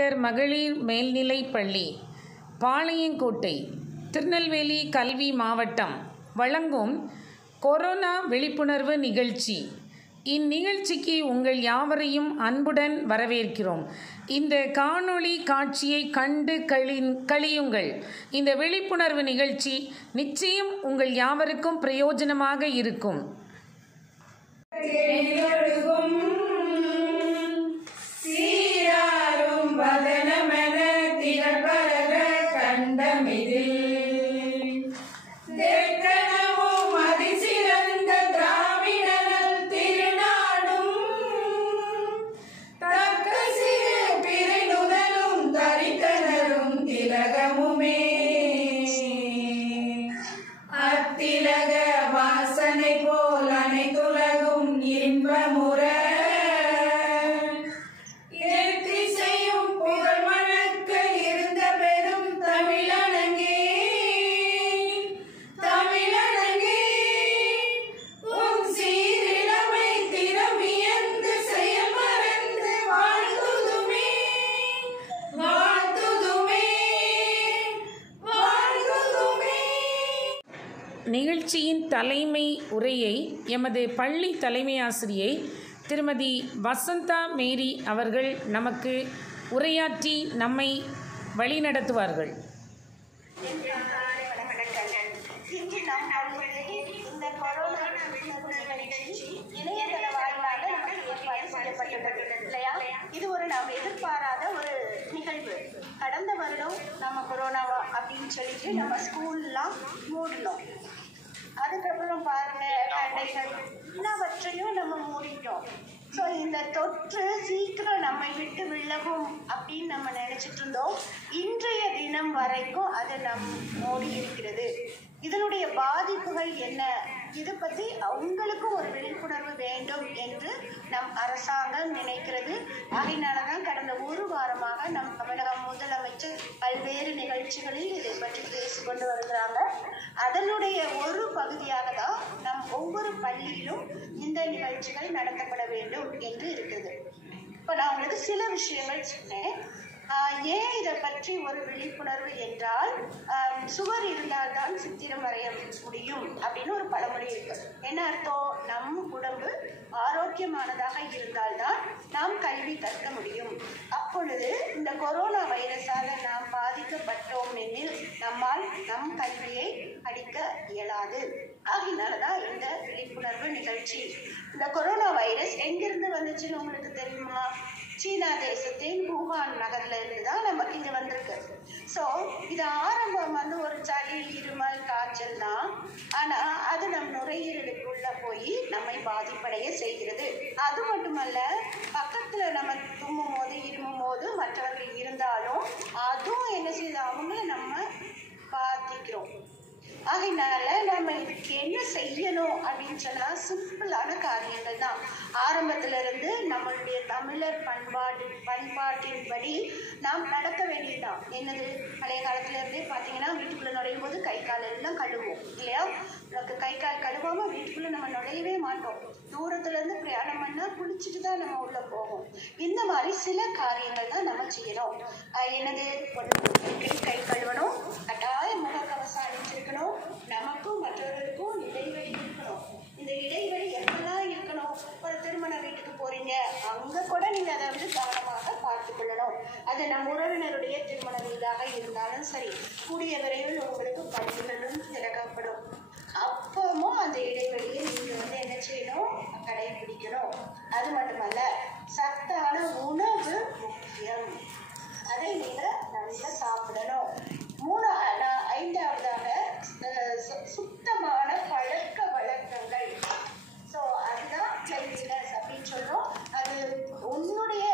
அம்பேத்கர் மகளிர் மேல்நிலைப் பள்ளி, பாளையங்கோட்டை, திருநெல்வேலி கல்வி மாவட்டம் வழங்கும் கொரோனா விழிப்புணர்வு நிகழ்ச்சி. இந்நிகழ்ச்சிக்கு உங்கள் யாவரையும் அன்புடன் வரவேற்கிறோம். இந்த காணொளி காட்சியை கண்டு களியுங்கள். இந்த விழிப்புணர்வு நிகழ்ச்சி நிச்சயம் உங்கள் யாவருக்கும் பிரயோஜனமாக இருக்கும். அத்திலக வாசனை போல் அனைத்துலகும் இன்பமுற எத்திசையும் புகழ் மணக்க இருந்த பெரும் தமிழனங்கே உன் சீரிழமை திறமியந்து செயல் மறந்து வாழ்த்துதுமே. நிகழ்ச்சியின் தலைமை உரையை எமது பள்ளி தலைமை ஆசிரியை திருமதி வசந்தா மேரி அவர்கள் நமக்கு உரையாற்றி நம்மை வழிநடத்துவார்கள். இன்று நம் பள்ளியில் இந்த கொரோனா விழிப்புணர்வு நிகழ்ச்சி இணையதள வாயிலாக நமக்கு ஏற்பாடு செய்யப்பட்டுள்ளது இல்லையா? இது ஒரு நாம் எதிர்பாராத ஒரு நிகழ்வு. கடந்த வருடம் நம்ம கொரோனா அப்படின்னு சொல்லிட்டு நம்ம ஸ்கூல்லாம் மூடணும். அதுக்கப்புறம் பாருங்க, கடைகள் எல்லாவற்றையும் நம்ம மூடிட்டோம். ஸோ இந்த தொற்று சீக்கிரம் நம்மை விட்டு விலகும் அப்படின்னு நம்ம நினைச்சிட்டு இருந்தோம். இன்றைய தினம் வரைக்கும் அது மூடி இருக்கிறது. இதனுடைய பாதிப்புகள் என்ன, இது பற்றி அவங்களுக்கும் ஒரு விழிப்புணர்வு வேண்டும் என்று நம் அரசாங்கம் நினைக்கிறது. அதனாலதான் கடந்த ஒரு வாரமாக நம் தமிழக முதலமைச்சர் பல்வேறு நிகழ்ச்சிகளில் இதை பற்றி பேசிக்கொண்டு வருகிறாங்க. அதனுடைய ஒரு பகுதியாக தான் நம் ஒவ்வொரு பள்ளியிலும் இந்த நிகழ்ச்சிகள் நடத்தப்பட வேண்டும் என்று இருக்குது. இப்போ நான் உங்களுக்கு சில விஷயங்கள் சொன்னேன். ஏன் இதை பற்றி ஒரு விழிப்புணர்வு என்றால், சுவர் இருந்தால்தான் சித்திரம் வரைய முடியும் அப்படின்னு ஒரு பழமொழி இருக்கு. என்ன அர்த்தம்? நம் உடம்பு ஆரோக்கியமானதாக இருந்தால்தான் நாம் கல்வி கற்க முடியும். அப்பொழுது இந்த கொரோனா வைரஸால நாம் பாதிக்கப்பட்டோம் எனில் நம்மால் நம் கல்வியை படிக்க இயலாது. அதனாலதான் இந்த விழிப்புணர்வு நிகழ்ச்சி. இந்த கொரோனா வைரஸ் எங்கிருந்து வந்துச்சுன்னு உங்களுக்கு தெரியுமா? சீனா தேசத்தின் வூஹான் நகர்ல இருந்து தான் நமக்கு இது வந்திருக்கு. ஸோ இது ஆரம்பம் ஒரு சளி, இருமல், காய்ச்சல் தான். ஆனா அது நம் நுரையீரலுக்குள்ள போய் நம்மை பாதிப்படைய செய்கிறது. அது மட்டுமல்ல, பக்கத்துல நம்ம தும்மும் போது, இருமும் போது மற்றவர்கள் இருந்தாலும் அதுவும் என்ன செய்யுது, அவங்கள நம்ம பாதிக்கிறோம். அதனால நம்ம இதுக்கு என்ன செய்யணும் அப்படின்னு சொன்னா, சிம்பிளான காரியங்கள் தான். ஆரம்பத்துல இருந்து நம்மளுடைய தமிழர் பண்பாட்டின்படி நாம் நடக்க வேண்டியதுதான். என்னது, பழைய காலத்துல இருந்தே பாத்தீங்கன்னா வீட்டுக்குள்ள நுழையும் போது கை கால் எல்லாம் கழுவோம் இல்லையா? நமக்கு கை கால் கழுவாம வீட்டுக்குள்ள நம்ம நுழையவே மாட்டோம். தூரத்துல இருந்து பிரயாணம் பண்ணா குளிச்சுட்டு தான் நம்ம உள்ள போவோம். இந்த மாதிரி சில காரியங்கள் தான் நம்ம செய்யணும். என்னது, கை கழுவணும், கட்டாய முகக்கவசம் அணிஞ்சிருக்கணும், நமக்கும் மற்றவர்களுக்கும் இடைவெளி இருக்கணும். இந்த இடைவெளி எப்பெல்லாம் இருக்கணும்? ஒரு திருமண வீட்டுக்கு போறீங்க, அங்க கூட நீங்க அதை கவனமாக பார்த்து கொள்ளணும். அது நம் உறவினருடைய திருமண வீடாக இருந்தாலும் சரி, கூடிய விரைவில் உங்களுக்கு பள்ளிகளும் திறக்கப்படும். அப்பவும் அந்த இடைவெளியை நீங்க என்ன செய்யணும், கடைபிடிக்கணும். அது மட்டுமல்ல, சத்தான உணவு முக்கியம். அதை நீங்க நல்லா சாப்பிடணும். ஐந்தாவதாக சுத்தமான பழக்க வழக்கங்கள். ஸோ அதுதான் கிளீனஸ் அப்படின்னு சொல்றோம். அது உன்னுடைய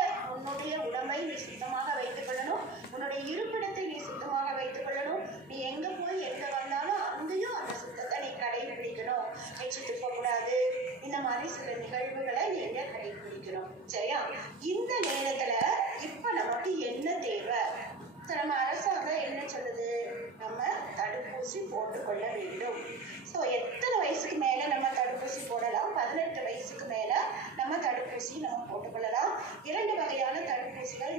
உடம்பை நீ சுத்தமாக வைத்துக் கொள்ளணும். உன்னுடைய இருப்பிடத்தை நீ சுத்தமாக வைத்துக் கொள்ளணும். நீ எங்க போய் எங்க வந்தாலும் அங்கேயும் அந்த சுத்தத்தை நீ கடைபிடிக்கணும். எச்சு துப்பக்கூடாது. இந்த மாதிரி சில நிகழ்வுகளை நீங்க கடைபிடிக்கணும். சரியா? இந்த நேரத்துல இப்ப நமக்கு என்ன தேவை? நம்ம அரசாங்கம் என்ன சொல்லுது? நம்ம தடுப்பூசி போட்டுக்கொள்ள வேண்டும். ஸோ எத்தனை வயசுக்கு மேல நம்ம தடுப்பூசி போடலாம்? 18 வயசுக்கு மேல நம்ம தடுப்பூசி நம்ம போட்டுக்கொள்ளலாம். 2 வகையான தடுப்பூசிகள்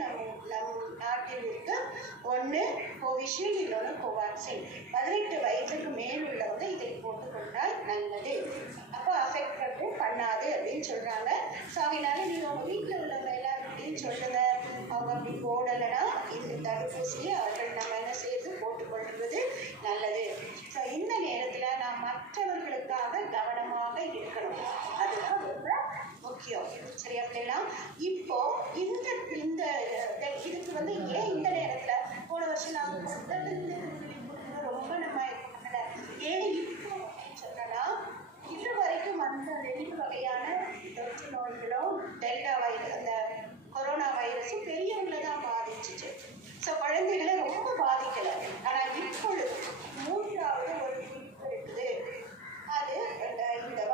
ஒன்று கோவிஷீல்டு, இன்னொன்று கோவாக்சின். 18 வயதுக்கு மேல் உள்ளவங்க இதை போட்டுக்கொண்டால் நல்லது. அப்போ அஃபெக்ட் பண்ணாது அப்படின்னு சொல்றாங்க. ஸோ அதனால நீங்க உங்க வீட்டில் உள்ளவங்க எல்லாருக்கிட்டையும் சொல்லுங்க. அவங்க அப்படி போடலைன்னா இந்த தடுப்பூசியை அவர்கள் நம்ம என்ன செய்யறது போட்டுக்கொள்வது நல்லது. ஸோ இந்த நேரத்தில் நாம் மற்றவர்களுக்காக கவனமாக இருக்கணும். அதுதான் ரொம்ப முக்கியம். சரியா பிள்ளைங்களா? இப்போ இந்த இந்த இதுக்கு வந்து ஏன் இந்த நேரத்தில் போன வருஷம் நாங்கள் ரொம்ப நம்ம ஏன் இப்போ சொன்னா இது வரைக்கும் அந்த 2 வகையான தொற்று நோய்களும் டெல்டா வைரஸ் அந்த கொரோனா வைரஸும் பெரியவங்களை தான் பாதிச்சிச்சு. ஸோ குழந்தைகளை ரொம்ப பாதிக்கலை. ஆனால் இப்பொழுது 3வது ஒரு குறிப்பு இருக்குது. அது இந்த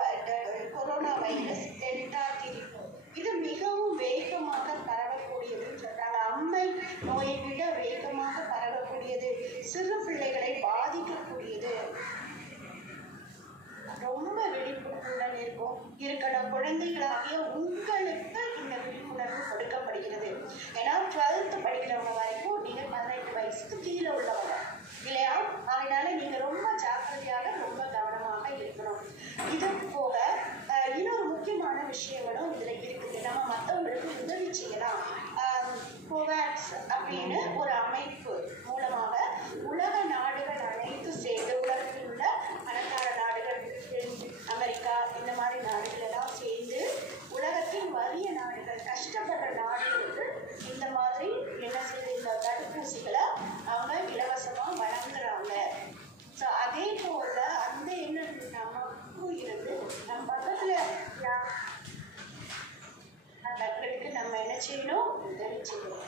கொரோனா வைரஸ் டெல்டா 3. இது மிகவும் வேகமாக பரவக்கூடியதுன்னு சொல்றாங்க. அம்மை நோயை விட வேகமாக பரவக்கூடியது, சிறு பிள்ளைகளை பாதிக்கக்கூடியது. ரொம்ப விழிப்புணர்வுடன் இருக்கணும். குழந்தைகளாகிய உங்களுக்கு இந்த விழிப்புணர்வு கொடுக்கப்படுகிறது. ஏன்னா 12th படிக்கிறவங்க வரைக்கும் நீங்க 18 வயசுக்கு கீழே உள்ளவங்க இல்லையா? அதனால நீங்க ரொம்ப ஜாக்கிரதையாக ரொம்ப கவனமாக இருக்கணும். இது போக இன்னொரு முக்கியமான விஷயங்களும் இதுல இருக்குது. நம்ம மற்றவங்களுக்கு உதவி செய்யலாம். கோவேக்ஸ் அப்படின்னு ஒரு அமைப்பு மூலமாக உலக நாடுகள் அனைத்து சேர்ந்து, உலகத்தில் உள்ள பணக்கார நாடுகள், அமெரிக்கா இந்த மாதிரி நாடுகள் எல்லாம் சேர்ந்து உலகத்தின் வறிய நாடுகள், கஷ்டப்படுற நாடுகளுக்கு இந்த மாதிரி என்ன செய்யுது, இந்த தடுப்பூசிகளை அவங்க இலவசமாக வழங்குறாங்க. ஸோ அதே போல அந்த எண்ணம் நமக்கும் இருந்து நம்ம பக்கத்தில் மக்களுக்கு நம்ம என்ன செய்யணும், உதவி செய்யணும்.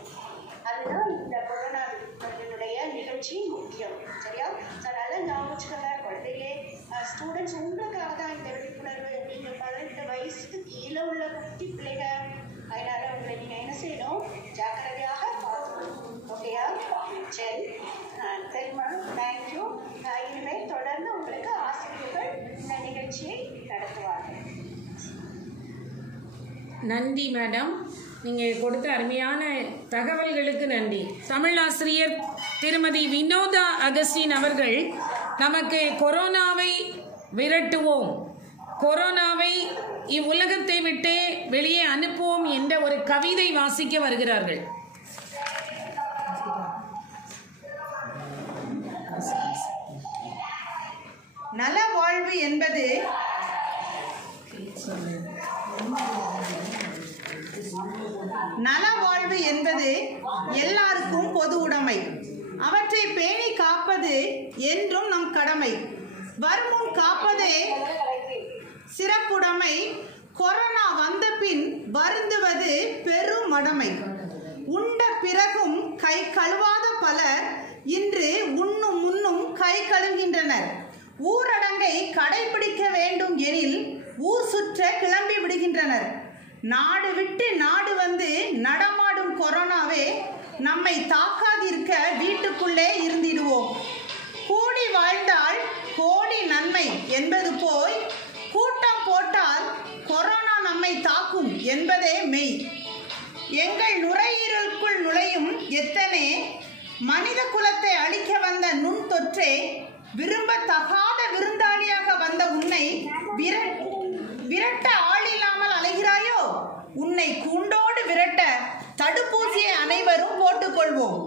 அதுதான் இந்த கொரோனா விழிப்புணர்வினுடைய நிகழ்ச்சி முக்கியம். சரியா? ஸோ நல்லா ஞாபகம் வச்சுக்கோங்க குழந்தைகளே. ஸ்டூடெண்ட்ஸ் உங்களுக்காக தான் இந்த விழிப்புணர்வு. நீங்கள் 18 வயசுக்கு கீழே உள்ள குட்டி பிள்ளைங்க. அதனால உங்களை நீங்கள் என்ன செய்யணும், ஜாக்கிரதையாக பார்த்துக்கணும். ஓகேயா? சரி சரிம்மா, தேங்க்யூ. இனிமேல் தொடர்ந்து உங்களுக்கு ஆசிரியர்கள் இந்த நிகழ்ச்சியை நடத்துவார்கள். நன்றி மேடம், நீங்கள் கொடுத்த அருமையான தகவல்களுக்கு நன்றி. தமிழாசிரியர் திருமதி வினோதா அகஸ்டின் அவர்கள் நமக்கு கொரோனாவை விரட்டுவோம், கொரோனாவை இவ்வுலகத்தை விட்டு வெளியே அனுப்புவோம் என்ற ஒரு கவிதை வாசிக்க வருகிறார்கள். நல வாழ்வு என்பது நலவாழ்வு என்பது எல்லாருக்கும் பொது உடைமை. அவற்றை பேணி காப்பது என்றும் நம் கடமை. வருமுன் காப்பதே சிறப்புடைமை. கொரோனா வந்த பின் வருந்துவது பெரும் மடமை. உண்ட பிறகும் கை கழுவாத பலர் இன்று உண்ணும் முன்னும் கை கழுவுகின்றனர். ஊரடங்கை கடைபிடிக்க வேண்டும் எனில் ஊர் சுற்ற கிளம்பி விடுகின்றனர். நாடு விட்டு நாடு வந்து நடமாடும் கொரோனாவே நம்மை தாக்காதிருக்க வீட்டுக்குள்ளே இருந்திடுவோம். கூடி வாழ்ந்தால் கோடி நன்மை என்பது போய் கூட்டம் போட்டால் கொரோனா நம்மை தாக்கும் என்பதே மெய். எங்கள் நுரையீரலுக்குள் நுழையும் எத்தனை மனித குலத்தை அழிக்க வந்த நுண் தொற்றே, விரும்பத்தகாத விருந்தாளியாக வந்த உன்னை விரட்ட ஆள் இல்லாமல் அலைகிறாயோ? உன்னை கூண்டோடு விரட்ட தடுப்பூசியை அனைவரும் போட்டுக்கொள்வோம்.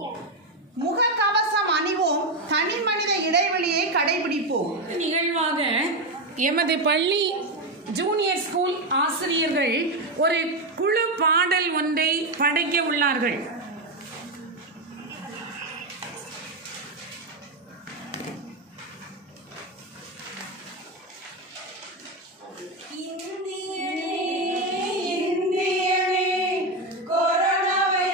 முகக்கவசம் அணிவோம். தனி மனித இடைவெளியை கடைபிடிப்போம். நிகழ்வாக எமது பள்ளி ஜூனியர் ஸ்கூல் ஆசிரியர்கள் ஒரு குழு பாடல் ஒன்றை படைக்க உள்ளார்கள். கொரோனாவை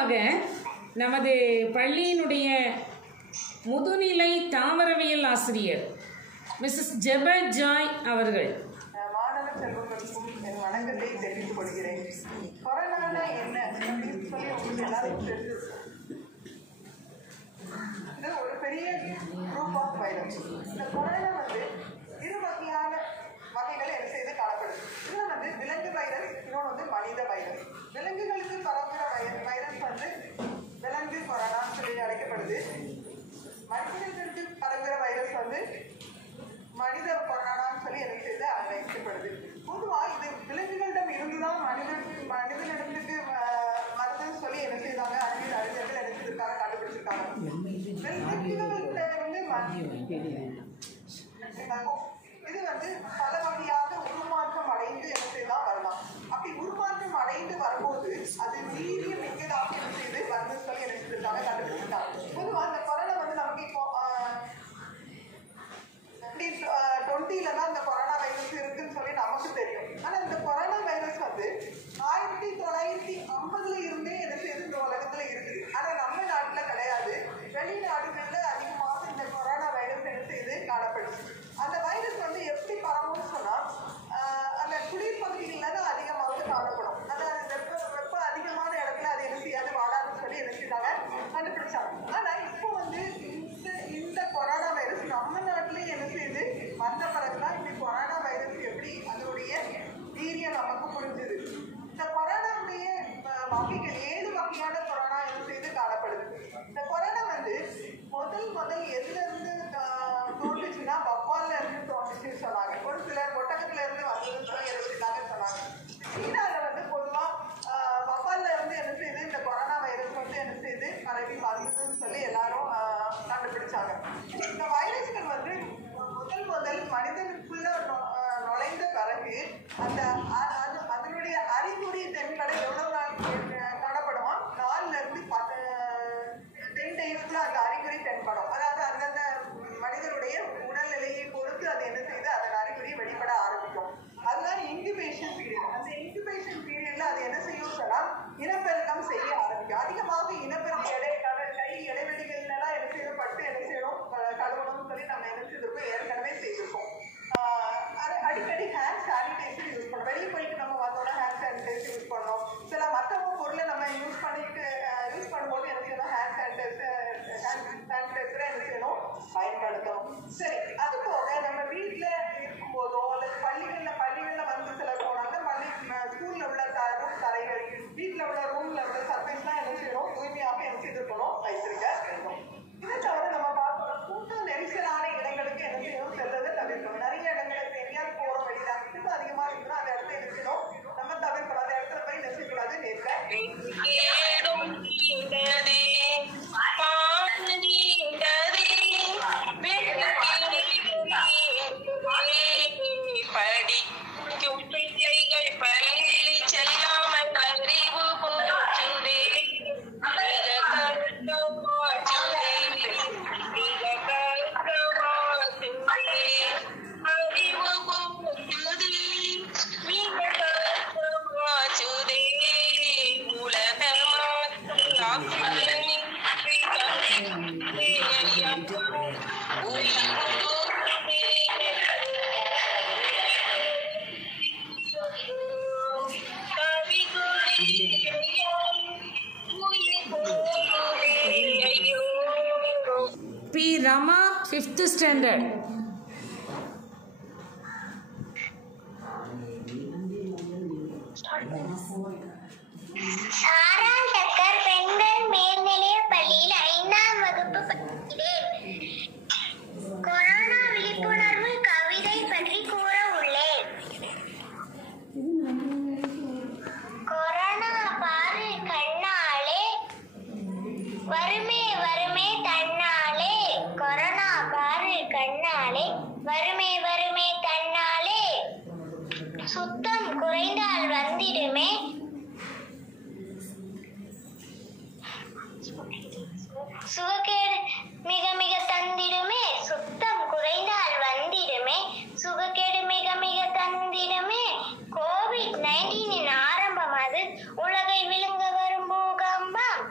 அடுத்ததாக நமது பள்ளியினுடைய முதுநிலை தாவரவியல் ஆசிரியர் மிஸ்ஸஸ் ஜெபர் ஜாய் அவர்கள். மாணவ செல்வங்களுக்கும் என் வணக்கத்தை தெரிவித்துக் கொள்கிறேன். கொரோனா என்ன அப்படின்னு சொல்லி உங்களுக்கு எல்லாருக்கும் தெரிஞ்சிருக்கும். இது ஒரு பெரிய குரூப் ஆஃப் வைரஸ். இந்த கொரோனா இரு வகையான வகைகளை என்ன செய்து காணப்படுது. இதுல விலங்கு வைரஸ், இன்னொன்று மனித வைரஸ். விலங்குகளுக்கு பரவுகிற வைரஸ் விலங்கு கொரோனான்னு சொல்லி அழைக்கப்படுது. மனிதர்களுக்கு பரவுகிற வைரஸ் மனித கொரோனான்னு சொல்லி என்ன செய்து அழைக்கப்படுது. பொதுவாக இது விலங்குகளிடம் இருந்துதான் மனிதனிடத்துக்கு மருந்துன்னு சொல்லி என்ன செய்தாங்க அறிஞர்கள் என்ன செய்திருக்காங்க, கண்டுபிடிச்சிருக்காங்க. இது பல வகையாக உருமாற்றம் அடைந்து என்ன செய்யலாம் வரலாம். அப்படி உருமாற்றம் அடைந்து வரும்போது அது வீரிய மிக்கதாக என்ன செய்து மருந்து சொல்லி என்ன செய்திருக்காங்க, கண்டுபிடிச்சிருக்காங்க. பொதுவாக இந்த கொரோனா நமக்கு இப்போ 2020 தான் இந்த கொரோனா வைரஸ் இருக்குன்னு சொல்லி நமக்கு தெரியும். ஆனா இந்த கொரோனா வைரஸ் 1950 இருந்தே என்ன செய்து இந்த உலகத்துல இருக்குது. ஆனா நம்ம நாட்டுல கிடையாது. வெளிநாடுகள்ல அதிகமாக இந்த கொரோனா வைரஸ் என்ன செய்து காணப்படுது. அந்த வைரஸ் எப்படி பரவும்னு சொன்னா அந்த குளிர் பகுதிகளில் தான் அதிகமாக காணப்படும். அதாவது வெப்ப அதிகமான இடத்துல அது என்ன செய்யாது, வாடாதுன்னு சொல்லி என்ன செய்தாங்க, கண்டுபிடிச்சாங்க. ஆனா இப்போ இந்த கொரோனா வைரஸ் நம்ம நாட்டிலேயே என்ன செய்யுது வந்த பிறகுதான் இந்த கொரோனா வைரஸ் எப்படி அதனுடைய வீரியம் நமக்கு புரிஞ்சுது. இந்த கொரோனாவுடைய வகைகள் 7 வகையான கொரோனா என்ன செய்து காணப்படுது. இந்த கொரோனா முதல் எதுல இருந்து தோன்றுச்சுன்னா வவ்வால்ல இருந்து தோன்றுச்சுன்னு சொன்னாங்க. ஒரு சிலர் ஒட்டகத்துல இருந்து வந்ததுன்னு சொல்லி சொன்னாங்க. சீனால பொதுவா வவ்வால்ல இருந்து என்ன செய்யுது இந்த கொரோனா வைரஸ் என்ன செய்யுது பரவி வந்ததுன்னு சொல்லி எல்லாரும் கண்டுபிடிச்சாங்க. இந்த வைரஸ்கள் முதல் மனிதனுக்குள்ள நுழைந்த பிறகு அதனுடைய அறிகுறி தென்பட எவ்வளவு நாள் காணப்படுமா, 4 இருந்து 10 daysல அந்த அறிகுறி தென்படும். அதாவது அந்தந்த மனிதனுடைய உடல்நிலையை பொறுத்து அது என்ன செய்யுது அதன் அறிகுறி வெளிப்பட ஆரம்பிக்கும். அதுதான் இன்குபேஷன் பீரியட். அந்த இன்குபேஷன் பீரியட்ல அது என்ன செய்யும் சொன்னா இனப்பெருக்கம் செய்ய ஆரம்பிக்கும். அதிகமாக இனப்பெருக்கம் கை இடைவெளிகள் எல்லாம் என்ன செய்யணும், பட்டு என்ன செய்யணும், கழுவணும்னு சொல்லி நம்ம என்ன செய்திருக்கோம், ஏற்கனவே செய்திருக்கோம். அடிக்கடி ஹேண்ட் சானிடைசர் யூஸ் பண்ணணும். வெளியே போயிட்டு நம்ம வந்தோட ஹேண்ட் சானிடைசர் யூஸ் பண்ணணும். சில மற்றவங்க பொருளை நம்ம யூஸ் பண்ணும்போது என்ன செய்யணும், ஹேண்ட் சானிடைசரை என்ன செய்யணும், பயன்படுத்தணும். சரி, அது போக நம்ம வீட்டில் இருக்கும்போதோ அல்லது பள்ளிகளில் சிலர் போனாங்க, ஸ்கூல்ல உள்ள ரூம் தரைகள், வீட்டில் உள்ள ரூம்ல உள்ள சர்ஃபேஸ்லாம் என்ன செய்யணும், தூய்மையாக என்ன செய்திருக்கணும், வைத்திருக்க வேண்டும். இதை தவிர நம்ம பார்த்தோம்னா கூட்ட நெரிசலான இடங்களுக்கு என்ன செய்யணும், செல்வதை தவிர்க்கணும். நிறைய இடங்களுக்கு எங்கேயாவது போற வழியில கூட்டம் அதிகமா இருக்குன்னா அந்த இடத்துல என்ன செய்யணும், நம்ம தவிர்க்கணும். அந்த இடத்துல போய் என்ன செய்யக்கூடாது, P. Rama, 5th standard. சாரால் டக்கர் பெண்கள் மேல்நிலையப் பள்ளியில் 5ஆம் வகுப்பு படிக்கிறேன். கொரோனா விழிப்புணர்வு கவிதை பற்றி கூற உள்ளேன். கொரோனா பாரு கண்ணாலே, வருமே வருமே தன்னாலே. கொரோனா பாரு கண்ணாலே, வருமே வருமே தன்னாலே. சுத்தம் குறைந்தால் வந்திடுமே, சுகக்கேடு மிக மிக தந்திடுமே. சுத்தம் குறைந்தால் வந்திடுமே, சுகக்கேடு மிக மிக தந்திடுமே. கோவிட்-19 ஆரம்பம் அது, உலகை விழுங்க வரும் பூகம்பம்.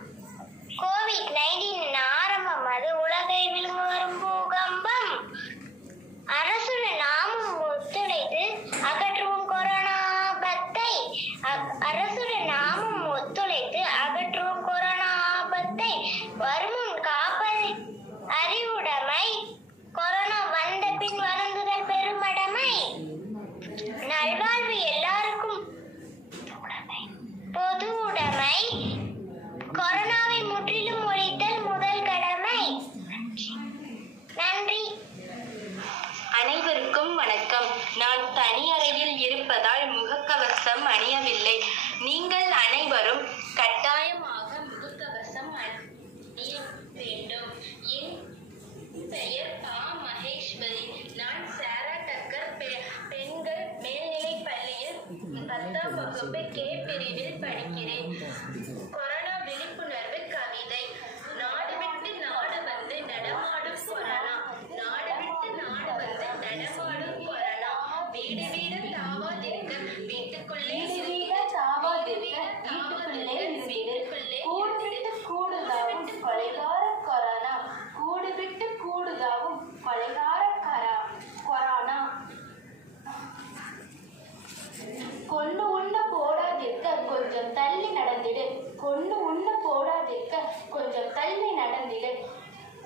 கொஞ்சம் தள்ளி நடந்திடு.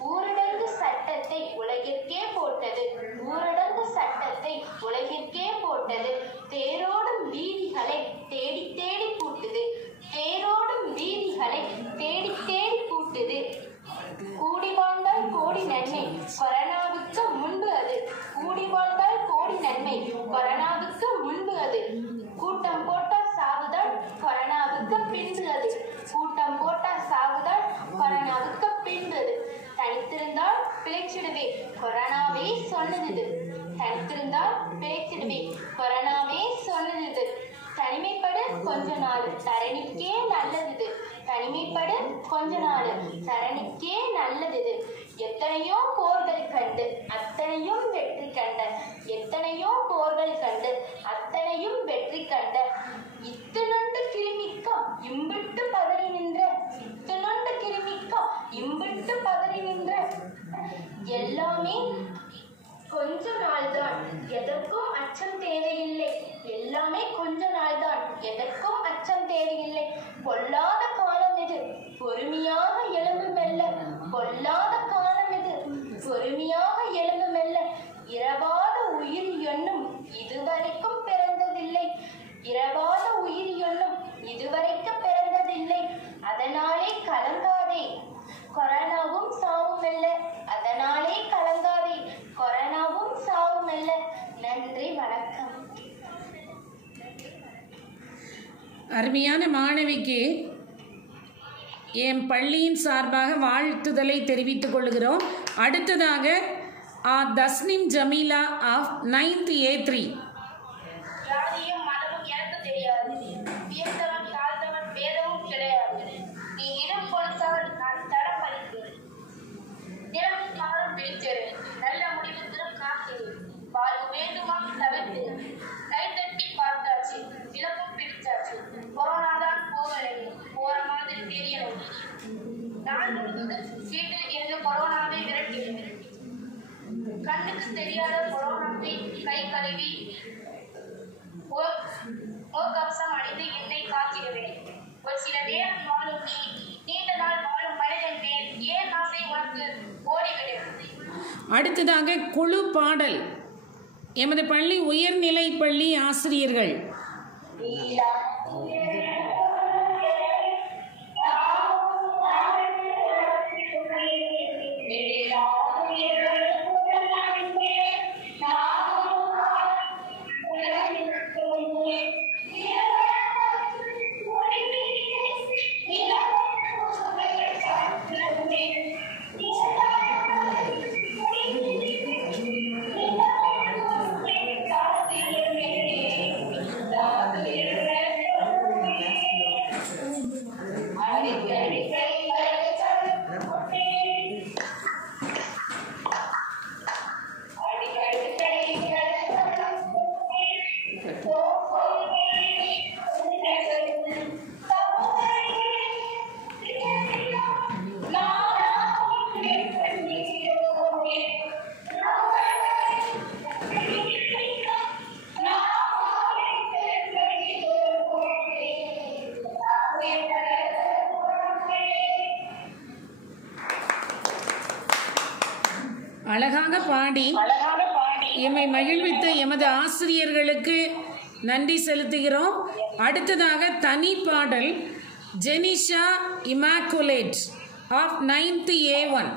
ஊரடங்கு சட்டத்தை உலகிற்கே போட்டது. ஊரடங்கு சட்டத்தை உலகிற்கே போட்டது. தேரோடும் வீதிகளை தேடி தேடி பூட்டுது. தேரோடும் வீதிகளை தேடி தேடி பூட்டுது. கூடி வாழ்ந்தால் கோடி நன்மை, கொரோனாவுக்கு முன்பு அது. கூடி வாழ்ந்தால் கோடி நன்மை, கொரோனாவுக்கு முன்பு அது. கூட்டம் போட்டால் சாவுதான், கொரோனாவுக்கு பின்பு அது. கூட்டம் போட்டால் சாவுதான், கொரோனாவுக்கு பின்பு அது. தனித்திருந்தால் பிழைச்சிடுவே, கொரோனாவே சொன்னது. தனித்திருந்தால் பிழைச்சிடுவே, கொரோனாவே சொன்னது. தனிமைப்படு கொஞ்ச நாள், தரணிக்கே நல்லது. தனிமைப்படு கொஞ்ச நாள், தரணிக்கே நல்லது. எத்தனையோ போர்கள் கண்டு அத்தனையும் வெற்றி கண்ட. எத்தனையோ போர்கள் கண்டு அத்தனையும் வெற்றி கண்ட. இத்தனொண்டு கிருமிக்கா இம்பிட்டு பதறி நின்ற. இத்தனொண்டு கிருமிக்கா இம்பிட்டு பதறி நின்ற. எல்லாமே கொஞ்ச நாள்தான், எதற்கும் அச்சம் தேவையில்லை. எல்லாமே கொஞ்ச நாள்தான், எதற்கும் அச்சம் தேவையில்லை. பொல்லாத காலம் இது, பொறுமையாக எலும்பு மெல்ல. பொல்லாத காலம் இது, பொறுமையாக எலும்பு மெல்ல. இரவாத உயிர் எண்ணும் இதுவரைக்கும் பிறந்ததில்லை. இரவாத உயிர் எண்ணும் இதுவரைக்கும் பிறந்ததில்லை. அதனாலே கலங்காதே, கொரோனாவும் சாவும் அல்ல. அதனாலே கலங்காதே, கொரோனாவும் சாவும் அல்ல. நன்றி, வணக்கம். அருமையான மாணவிக்கு என் பள்ளியின் சார்பாக வாழ்த்துதலை தெரிவித்துக் கொள்கிறோம். அடுத்ததாக Tasnim Jameela of 9th A3. ஜாதியும் மதமும் எனக்கு தெரியாது, உயர்ந்தவன் தாழ்ந்தவன் வேதமும் கிடையாது. நீ இடம் கொடுத்தால் நான் தடம் பதிக்கிறேன். தினமும் காலம் பிடித்தேன், நல்ல முடிவுத்திலும் காக்கிறேன். வாழ்வு வேண்டுமா தவிர்த்து கைத்தட்டி பார்த்தாச்சு, விளக்கம் பிடிச்சாச்சு. கொரோனா தான் போகலை, போற மாதிரி தெரியணும். நான் வீட்டில் இருந்து கொரோனாவை விரட்டினேன். கண்ணுக்கு தெரியாத கொரோனாவை கை கழுவி முகக்கவசம் அணிந்து என்னை காத்திடுவேன். ஒரு சில நேரம் வாழும் நீ, நீண்ட நாள் வாழும் மனிதன் மேல் ஏன் ஆசை உனக்கு ஓடிவிடும். அடுத்ததாக குழு பாடல் எமது பள்ளி உயர்நிலை பள்ளி ஆசிரியர்கள். அழகாக பாடி எம்மை மகிழ்வித்த எமது ஆசிரியர்களுக்கு நன்றி செலுத்துகிறோம். அடுத்ததாக தனி பாடல் Jenisha Immaculate of 9th A1.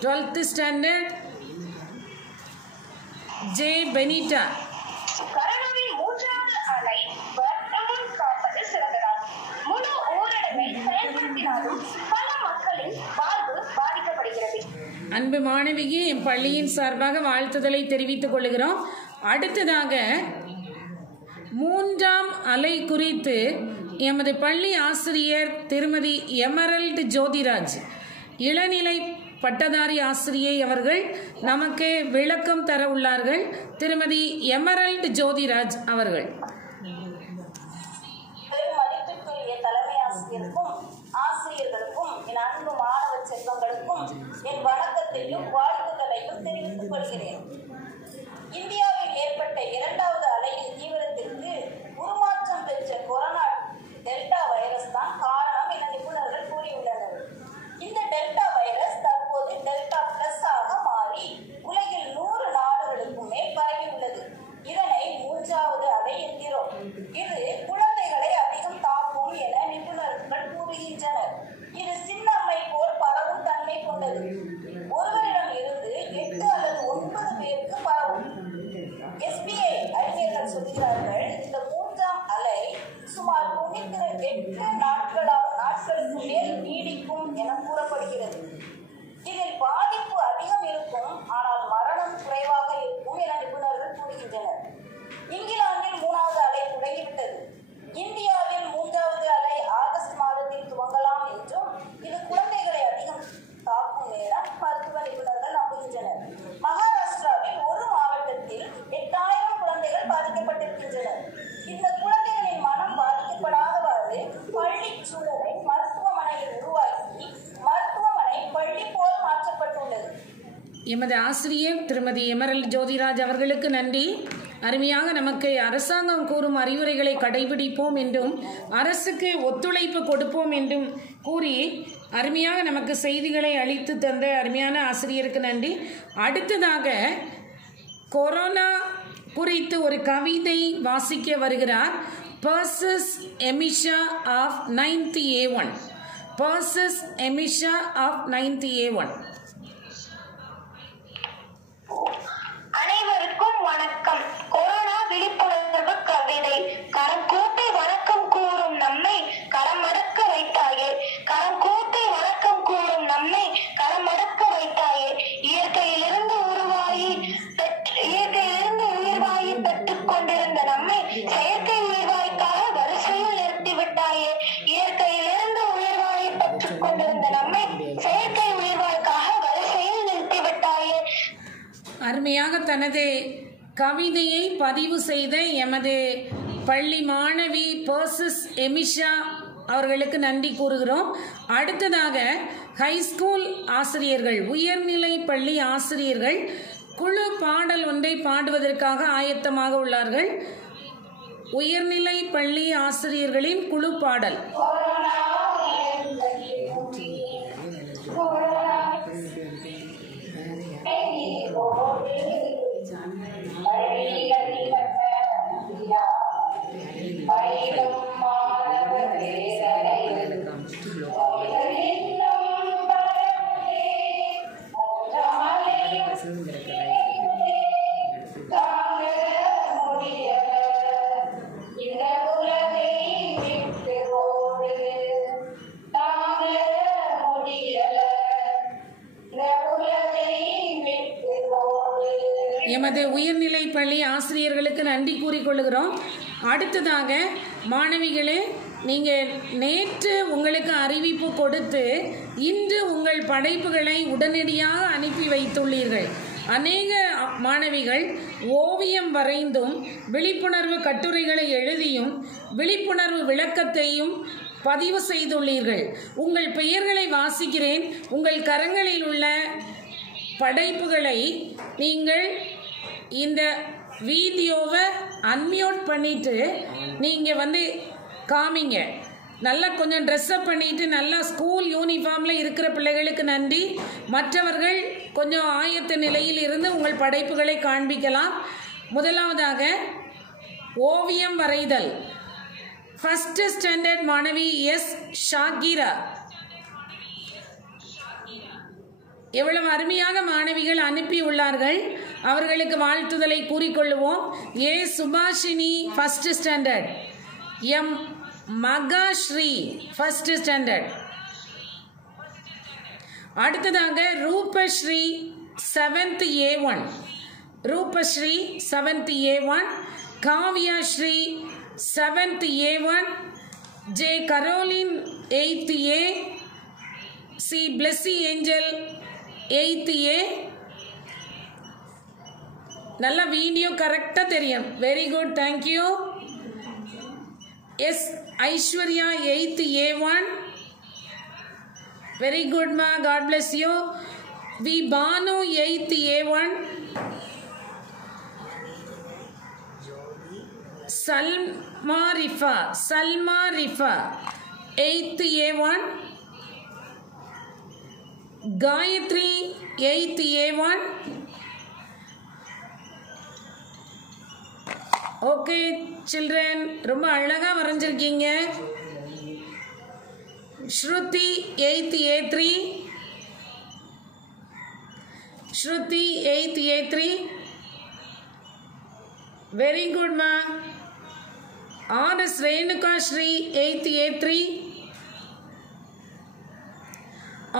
Twelfth standard J. Benita. கரோனாவின் மூன்றாவது அலை வர்த்தகம் காப்பது சிறந்ததாகும். முழு ஊரடங்கை செயல்படுத்தினாலும் பல மக்களின் வாழ்வு பாதிக்கப்படுகிறது. அன்பு மாணவிக்கு என் பள்ளியின் சார்பாக வாழ்த்துதலை தெரிவித்துக் கொள்கிறோம். அடுத்ததாக 3ஆம் அலை குறித்து எமது பள்ளி ஆசிரியர் திருமதி எமரல்ட் ஜோதிராஜ், இளநிலை பட்டதாரி ஆசிரியை அவர்கள் நமக்கு விளக்கம் தர உள்ளார்கள். திருமதி எமரல்ட் ஜோதிராஜ் அவர்கள். பெருமதிப்பிற்குரிய தலைமை ஆசிரியருக்கும் ஆசிரியர்களுக்கும் என் அன்பு மாணவ செல்வங்களுக்கும் என் வணக்கத்தையும் வாழ்த்துதலையும் தெரிவித்துக் கொள்கிறேன். இந்தியாவில் ஏற்பட்ட 2வது அலையின் தீவிரத்திற்கு உருமாற்றம் பெற்ற கொரோனா டெல்டா வைரஸ் தான் காரணம் என நிபுணர்கள் கூறியுள்ளனர். இந்த டெல்டா வைரஸ் தற்போது டெல்டா பிளஸ் ஆக மாறி உலகில் 100 நாடுகளுக்கு மேல் பரவி உள்ளது. இதனை 3வது அலை என்கிறோம். இது குழந்தைகளை அதிகம் தாக்கும் என நிபுணர்கள் கூறுகின்றனர். இது சின்னம்மை போல் பரவும் தன்மை கொண்டது. ஒருவரிடம் இருந்து 8 அல்லது 9 பேருக்கு பரவும். SBI அறிஞர்கள் சொல்கிறார்கள், இந்த 3ஆம் அலை சுமார் 98 நாட்களுக்கு மேல் நீடிக்கும் என கூறப்படுகிறது. இதில் பாதிப்பு அதிகம் இருக்கும், ஆனால் மரணம் குறைவாக இருக்கும் என நிபுணர்கள் கூறுகின்றனர். இங்கிலாந்தில் 3வது அலை தொடங்கிவிட்டது. இந்தியாவில் 3வது அலை ஆகஸ்ட் மாதத்தில் துவங்கலாம் என்றும் இது குழந்தைகளை அதிகம் தாக்கும் என மருத்துவ நிபுணர்கள் நம்புகின்றனர். மகாராஷ்டிராவில் ஒரு மாவட்டத்தில் 8000 குழந்தைகள் பாதிக்கப்பட்டிருக்கின்றனர். இந்த குழந்தைகளின் மனம் பாதிக்கப்படாதவாறு பள்ளி சூழலை மருத்துவமனையில் உருவாக்கி மருத்துவமனை பள்ளி போல் மாற்றப்பட்டுள்ளது. எமது ஆசிரியர் திருமதி எமரல்ட் ஜோதிராஜ் அவர்களுக்கு நன்றி. அருமையாக நமக்கு அரசாங்கம் கூறும் அறிவுரைகளை கடைபிடிப்போம் என்றும் அரசுக்கு ஒத்துழைப்பு கொடுப்போம் என்றும் கூறி அருமையாக நமக்கு செய்திகளை அளித்து தந்த அருமையான ஆசிரியருக்கு நன்றி. அடுத்ததாக கொரோனா குறித்து ஒரு கவிதை வாசிக்க வருகிறார் பர்சஸ் எமிஷா ஆஃப் 9th A1. பர்சஸ் எமிஷா ஆஃப் 9th A1. அனைவருக்கும் வணக்கம். கொரோனா விழிப்புணர்வு கவிதை. கரம் கூட்டி வணக்கம் கூறும் நம்மை கரம் மடக்க வைத்தாயே, கரம் கூட்டி வணக்கம் கூறும் நம்மை கரம் மடக்க வைத்தாயே, இயற்கையிலிருந்து உருவாகி பெற்றுக் கொண்டிருந்த நம்மை செயற்கை உயிர்வாய்க்காக வரிசையில் நிறுத்திவிட்டாயே, இயற்கையிலிருந்து உயிர்வாயை பெற்றுக் கொண்டிருந்த நம்மை செயற்கை உயிர்வாய்க்காக வரிசையில் நிறுத்திவிட்டாயே. அருமையாக தனது கவிதையை பதிவு செய்த எமது பள்ளி மாணவி பர்சஸ் எமிஷா அவர்களுக்கு நன்றி கூறுகிறோம். அடுத்ததாக ஹைஸ்கூல் ஆசிரியர்கள், உயர்நிலை பள்ளி ஆசிரியர்கள் குழு பாடல் ஒன்றை பாடுவதற்காக ஆயத்தமாக உள்ளார்கள். உயர்நிலை பள்ளி ஆசிரியர்களின் குழு பாடல். எமது உயர்நிலை பள்ளி ஆசிரியர்களுக்கு நன்றி கூறிக்கொள்கிறோம். அடுத்ததாக மாணவிகளே, நீங்கள் நேற்று உங்களுக்கு அறிவிப்பு கொடுத்து இன்று உங்கள் படைப்புகளை உடனடியாக அனுப்பி வைத்துள்ளீர்கள். அநேக மாணவிகள் ஓவியம் வரைந்தும் விழிப்புணர்வு கட்டுரைகளை எழுதியும் விழிப்புணர்வு விளக்கத்தையும் பதிவு செய்துள்ளீர்கள். உங்கள் பெயர்களை வாசிக்கிறேன். உங்கள் கரங்களில் உள்ள படைப்புகளை நீங்கள் இந்த வீடியோவை அன்மியூட் பண்ணிட்டு நீங்கள் வந்து காமிங்க. நல்லா கொஞ்சம் ட்ரெஸ்அப் பண்ணிட்டு நல்லா ஸ்கூல் யூனிஃபார்மில் இருக்கிற பிள்ளைகளுக்கு நன்றி. மற்றவர்கள் கொஞ்சம் ஆயத்த நிலையில் இருந்து உங்கள் படைப்புகளை காண்பிக்கலாம். முதலாவதாக ஓவியம் வரைதல். ஃபர்ஸ்ட் ஸ்டாண்டர்ட் மாணவி எஸ் ஷாகிரா. எவ்வளவு அருமையாக மாணவிகள் அனுப்பி உள்ளார்கள். அவர்களுக்கு வாழ்த்துதலை கூறிக்கொள்ளுவோம். A Subhashini first standard, M Mahasri first standard, அடுத்ததாக Rupasri 7th A1, Rupasri 7th A1, Kavya Sri 7th A1, J Caroline 8th A, C Blessy Angel 8th A. நல்ல வீடியோ கரெக்டாக தெரியும். Very good, thank you. S Aishwarya 8th A1. Very good ma, God bless you. V Banu 8th A1. Salma Rifa 8th A1. Gayatri 8th A1. Okay children, ரொம்ப அழகா வரைஞ்சிருக்கீங்க. Shruti 8th A3. Shruti 8th A3. Very good ma. R.S. Renuka Shri 8th A3.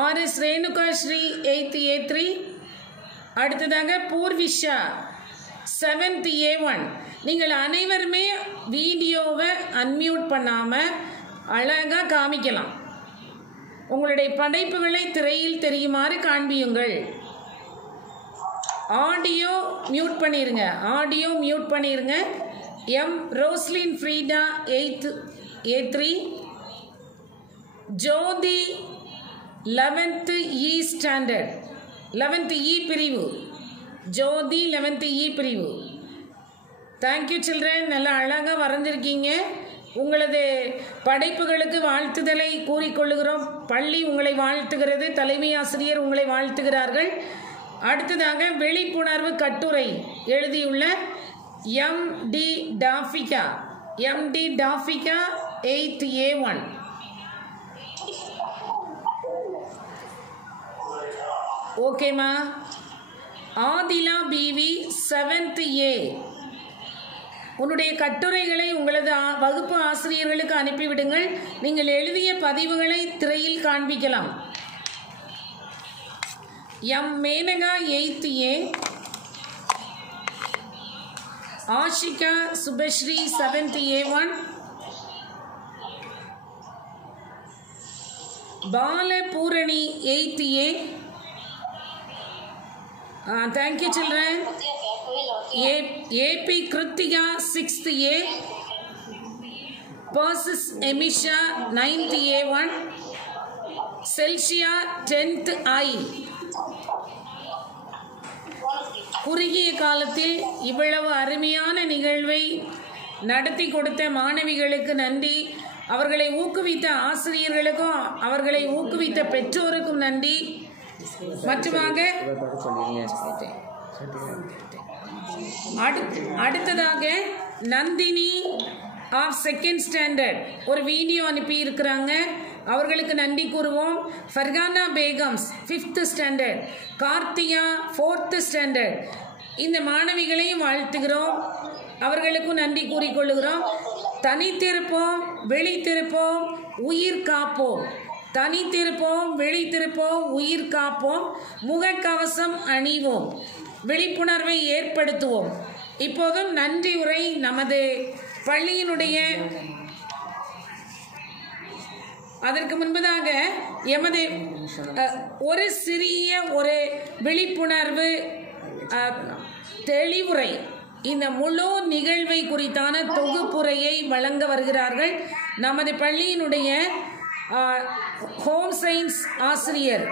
R.S. Renuka Shri 8th A3. அடுத்ததாக Poorvisha 7th A1. நீங்கள் அனைவருமே வீடியோவை unmute பண்ணாமல் அழகாக காமிக்கலாம். உங்களுடைய படைப்புகளை திரையில் தெரியுமாறு காண்பியுங்கள். ஆடியோ மியூட் பண்ணிருங்க, ஆடியோ மியூட் பண்ணிருங்க. M Roslin Freeda 8th A3. ஜோதி 11th E standard, 11th E பிரிவு. ஜோதி 11th E பிரிவு. தேங்க்யூ சில்ட்ரன், நல்லா அழகாக வரைஞ்சிருக்கீங்க. உங்களது படைப்புகளுக்கு வாழ்த்துதலை கூறிக்கொள்ளுகிறோம். பள்ளி உங்களை வாழ்த்துகிறது, தலைமை ஆசிரியர் உங்களை வாழ்த்துகிறார்கள். அடுத்ததாக விழிப்புணர்வு கட்டுரை எழுதியுள்ள MD டாஃபிகா 8th A1. ஓகேம்மா. Adhila PV 7th A. உன்னுடைய கட்டுரைகளை உங்களது வகுப்பு ஆசிரியர்களுக்கு அனுப்பிவிடுங்கள். நீங்கள் எழுதிய பதிவுகளை திரையில் காண்பிக்கலாம். M Menaka 8th A. Ashika Subhashri 7th A1. Balapoorani 8th A. Thank you children. AP Kritika 6th A. Persis Emisha 9th A1. Celsia 10th I. குறுகிய காலத்தில் இவ்வளவு அருமையான நிகழ்வை நடத்தி கொடுத்த மாணவிகளுக்கு நன்றி. அவர்களை ஊக்குவித்த ஆசிரியர்களுக்கும் அவர்களை ஊக்குவித்த பெற்றோருக்கும் நன்றி. மற்றுமாக அடுத்ததாக நந்தினி ஆஃப் 2nd ஸ்டாண்டர்ட் ஒரு வீடியோ அனுப்பி இருக்கிறாங்க. அவர்களுக்கு நன்றி கூறுவோம். ஃபர்கானா பேகம்ஸ் 5th standard, Karthiya 4th standard. இந்த மாணவிகளையும் வாழ்த்துகிறோம், அவர்களுக்கும் நன்றி கூறிக்கொள்ளுகிறோம். தனித்திருப்போம், விழித்திருப்போம், உயிர் காப்போம். தனித்திருப்போம், விழித்திருப்போம், உயிர் காப்போம், முகக்கவசம் அணிவோம், விழிப்புணர்வை ஏற்படுத்துவோம். இப்போதும் நன்றி உரை நமது பள்ளியினுடைய அதற்கு முன்பதாக எமது ஒரு சிறிய ஒரு விழிப்புணர்வு தெளிவுரை, இந்த முழு நிகழ்வை குறித்தான தொகுப்புரையை வழங்க வருகிறார்கள் நமது பள்ளியினுடைய ஹோம் சயின்ஸ் ஆசிரியர்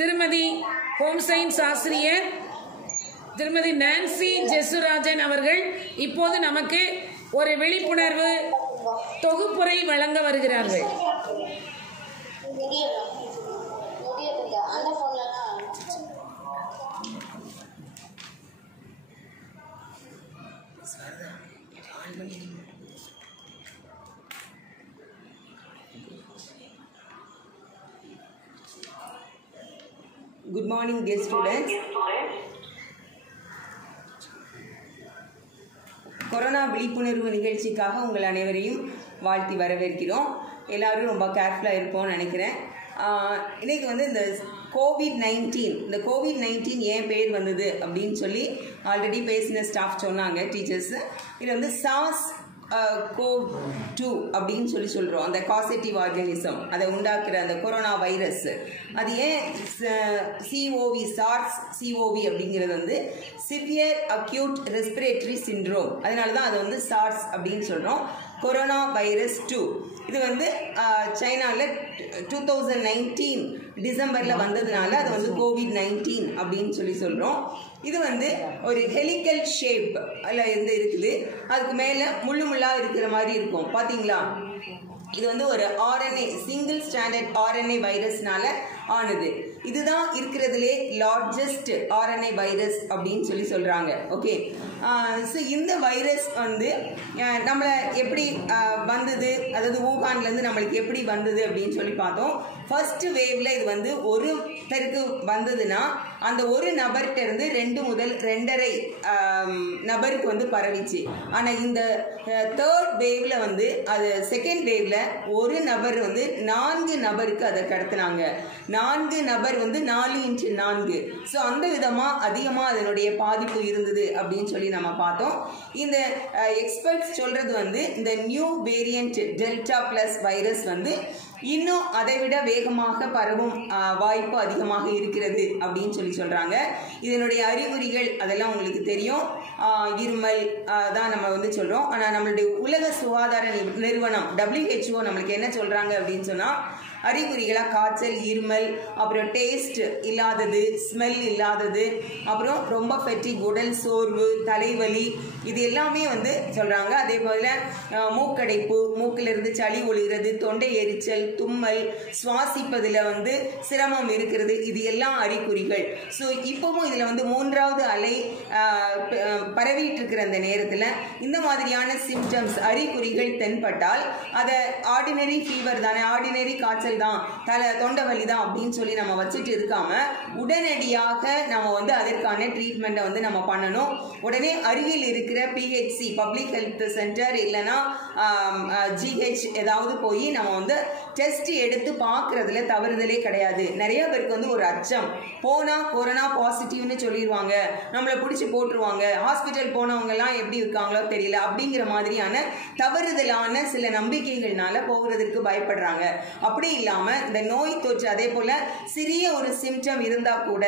திருமதி திருமதி நான்சி ஜெசுராஜன் அவர்கள் இப்போது நமக்கு ஒரு விழிப்புணர்வு தொகுப்புரை வழங்க வருகிறார்கள். Good morning, dear students. Corona விழிப்புணர்வு நிகழ்ச்சிக்காக உங்கள் அனைவரையும் வாழ்த்தி வரவேற்கிறோம். எல்லாரும் ரொம்ப கேர்ஃபுல்லாக இருப்போம்னு நினைக்கிறேன். இன்னைக்கு வந்து இந்த கோவிட்-19 ஏன் பேர் வந்தது அப்படின்னு சொல்லி ஆல்ரெடி பேசின ஸ்டாஃப் சொன்னாங்க, டீச்சர்ஸ். இது வந்து SARS-CoV-2 அப்படின்னு சொல்லி சொல்கிறோம். அந்த காசேட்டிவ் ஆர்கானிசம் அதை உண்டாக்குற அந்த கொரோனா வைரஸ். அது ஏன் SARS-CoV அப்படிங்கிறது வந்து சிவியர் அக்யூட் ரெஸ்பிரேட்டரி சிண்ட்ரோம், அதனால தான் அது வந்து SARS அப்படின்னு சொல்கிறோம். கொரோனா வைரஸ் 2 இது வந்து சைனாவில் 2019 டிசம்பரில் வந்ததுனால அது வந்து கோவிட்-19 அப்படின்னு சொல்லி சொல்கிறோம். இது வந்து ஒரு ஹெலிக்கல் ஷேப் அதில் இருந்து இருக்குது. அதுக்கு மேலே முள்ளாக இருக்கிற மாதிரி இருக்கும், பார்த்தீங்களா? இது வந்து ஒரு ஆர்என்ஏ, சிங்கிள் ஸ்டாண்டர்ட் ஆர்என்ஏ வைரஸ்னால ஆனது. இதுதான் இருக்கிறதுலே லார்ஜஸ்ட் ஆர்என்ஏ வைரஸ் அப்படின்னு சொல்லி சொல்கிறாங்க. ஓகே, ஸோ இந்த வைரஸ் வந்து நம்மளை எப்படி வந்தது, அதாவது ஊகான்லேருந்து நம்மளுக்கு எப்படி வந்தது அப்படின்னு சொல்லி பார்த்தோம். ஃபர்ஸ்ட் வேவ்ல இது வந்து ஒருத்தருக்கு வந்ததுன்னா அந்த ஒரு நபர்கிட்ட இருந்து 2 முதல் 2.5 நபருக்கு வந்து பரவிச்சு. ஆனால் இந்த தேர்ட் வேவ்ல வந்து அது செகண்ட் வேவ்ல ஒரு நபர் வந்து 4 நபருக்கு அதை கடத்தினாங்க. 4 நபர் வந்து 4x4. ஸோ அந்த விதமாக அதிகமாக அதனுடைய பாதிப்பு இருந்தது அப்படின்னு சொல்லி நம்ம பார்த்தோம். இந்த எக்ஸ்பர்ட்ஸ் சொல்றது வந்து இந்த new variant delta plus virus வந்து இன்னும் அதை விட வேகமாக பரவும் வாய்ப்பு அதிகமாக இருக்கிறது அப்படின்னு சொல்லி சொல்றாங்க. இதனுடைய அறிகுறிகள் அதெல்லாம் உங்களுக்கு தெரியும். இருமல் தான் நம்ம வந்து சொல்றோம். ஆனால் நம்மளுடைய உலக சுகாதார நிறுவனம் WHO நம்மளுக்கு என்ன சொல்றாங்க அப்படின்னு சொன்னா, அறிகுறிகளாக காய்ச்சல், இருமல், அப்புறம் டேஸ்ட் இல்லாதது, ஸ்மெல் இல்லாதது, அப்புறம் ரொம்ப ஃபெட்டிக், உடல் சோர்வு, தலைவலி, இது எல்லாமே வந்து சொல்கிறாங்க. அதே போல் மூக்கடைப்பு, மூக்கிலிருந்து சளி ஒழுகிறது, தொண்டை எரிச்சல், தும்மல், சுவாசிப்பதில் வந்து சிரமம் இருக்கிறது, இது எல்லாம் அறிகுறிகள். ஸோ இப்போவும் இதில் வந்து 3வது அலை பரவிட்டு இருக்கிற அந்த நேரத்தில் இந்த மாதிரியான சிம்டம்ஸ், அறிகுறிகள் தென்பட்டால் அதை ஆர்டினரி ஃபீவர் தானே, ஆர்டினரி காய்ச்சல் தான், தொண்டை வலி தான் அப்படின்னு சொல்லி நம்ம வச்சுட்டு இருக்காம உடனடியாக நம்ம வந்து அதற்கான ட்ரீட்மெண்ட்டை வந்து நம்ம பண்ணணும். உடனே அருகில் இருக்கிற PHC பப்ளிக் ஹெல்த் சென்டர் இல்லைன்னா GH ஏதாவது போய் நம்ம வந்து டெஸ்ட் எடுத்து பார்க்கறதுல தவறுதலே கிடையாது. நிறைய பேருக்கு வந்து ஒரு அச்சம், போனா கொரோனா பாசிட்டிவ்னு சொல்லிடுவாங்க, நம்மளை பிடிச்சி போட்டுருவாங்க, ஹாஸ்பிட்டல் போனவங்கலாம் எப்படி இருக்காங்களோ தெரியல அப்படிங்கிற மாதிரியான தவறுதலான சில நம்பிக்கைகள்னால போகிறதுக்கு பயப்படுறாங்க. அப்படி இல்லாமல் இந்த நோய் தொற்று அதே போல் சிறிய ஒரு சிம்டம் இருந்தால் கூட